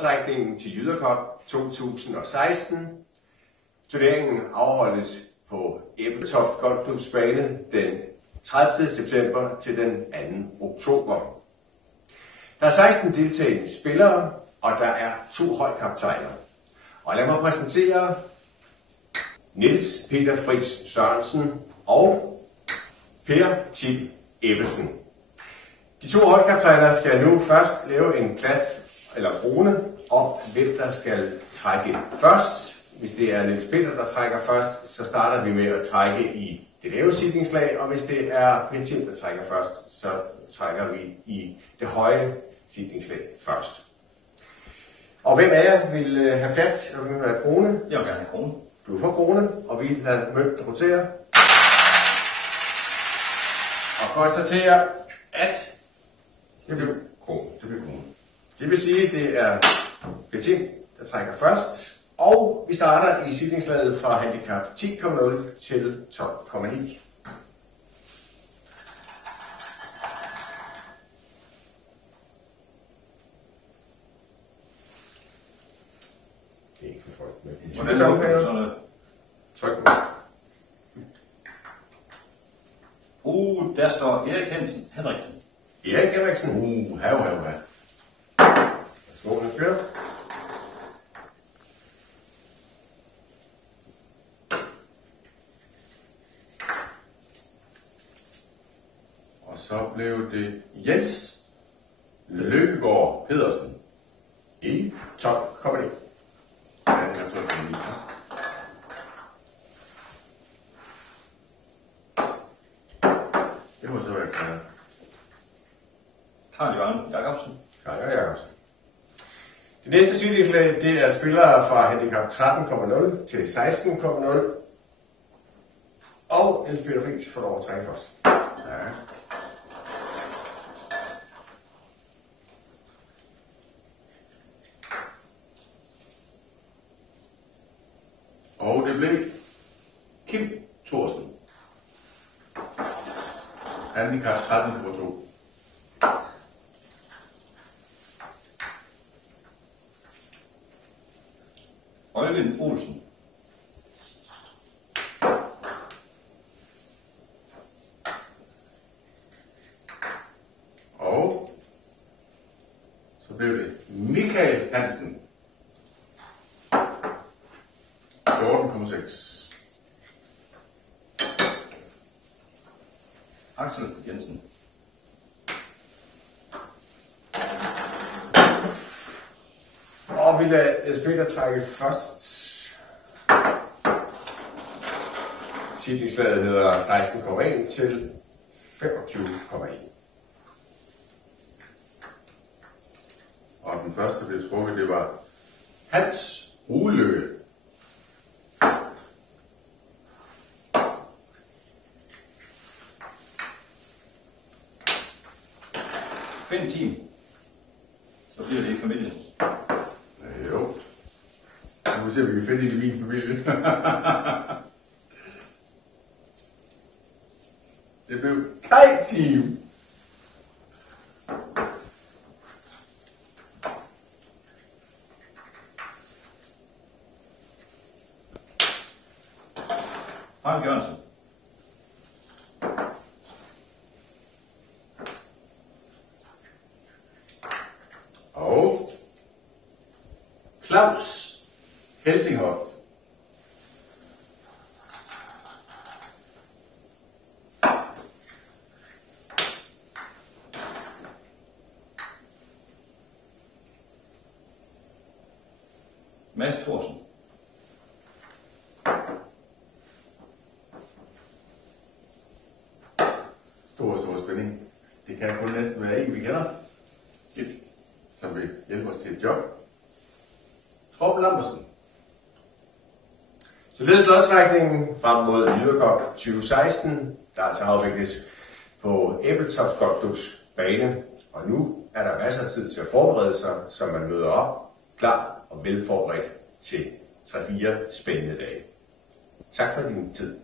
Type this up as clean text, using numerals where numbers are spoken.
lodtrækningen til Jyder Cup 2016. Turneringen afholdes på Ebeltoft Golfklubs bane den 30. september til den 2. oktober. Der er 16 deltagende spillere, og der er 2 holdkaptajner. Og lad mig præsentere Niels Peter Friis Sørensen og Per Tip Ebbesen. De 2 holdkaptajner skal nu først lave en klat eller krone om, hvem der skal trække først. Hvis det er Niels Peter, der trækker først, så starter vi med at trække i det lave seedingslag, og hvis det er Per Tip, der trækker først, så trækker vi i det høje seedingslag først. Og hvem af jer vil have plads, og hvem vil have krone? Jeg vil gerne have krone. Du får krone, og vi lader mønten rotere. Og konstaterer, at det blev krone. Det vil sige, at det er Per Tip, der trækker først. Og vi starter i seedingslaget fra handicap 10,0 til 12,9. Det er ikke for folk med. Hvordan Tryk på. Der står Erik Henriksen. Erik Henriksen. Hav. Værsgo, den spiller. Og så blev det Jens Løkkegaard Pedersen I 12,9. Ja, jeg tror, det er lige. Det må så være klart. Karl Jørgen Jacobsen. Det næste seedingslag, det er spillere fra handicap 13,0 til 16,0. Og Niels Peter Friis får lov at trække først. Ja. Og det blev Kim Thorsen. Handicap 13,2. Øjvind Olsen. Og så blev det Michael Hansen. 14,6. Axel Jensen. Og vi lader Niels Peter trække først. Seedingslaget hedder 16,1 til 25,1. Og den første, der blev trukket, det var Hans Rugeløkke. Find team. Så bliver det i familien. Jo. Nu må se, om vi kan finde det i min familie. Det blev Kai Team. Frank Jørgensen. Og Claus Helsinghoff. Mads Thorsen. Stor spænding. Det kan kun næsten være en, vi kender. Som vil hjælpe os til et job. Torben Lambersen. Således lodtrækningen frem mod Jyder Cup 2016, der altså afvikles på Ebeltoft Golfklubs bane. Og nu er der masser af tid til at forberede sig, så man møder op, klar og velforberedt til 3-4 spændende dage. Tak for din tid.